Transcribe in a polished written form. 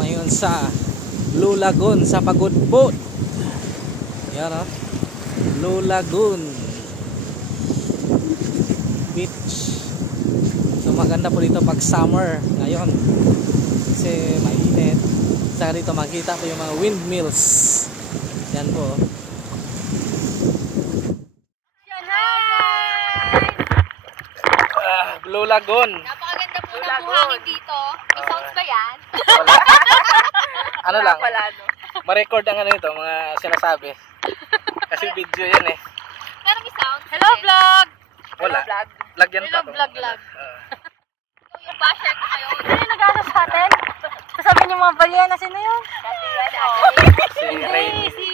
ngayon sa Blue Lagoon sa Pagod Boat. Yan o, Blue Lagoon Beach. So maganda po dito pag summer ngayon kasi mainit. Saka dito makita po yung mga windmills. Yan po. Blue Lagoon. Napakaganda po ng buhangin dito. May sounds ba yan? Wala. Ano lang? Wala, no? Ma-record ang ano ito, mga sinasabi. Kasi video yan eh. Pero may sound. Hello, vlog! Wala. Hello, vlog. Vlog yan Hello, pa. vlog. So, yung basher ko kayo. Ano yung nag-ano sa atin? Sasabihin yung mga balyena, sino yun? Si Rainy. Si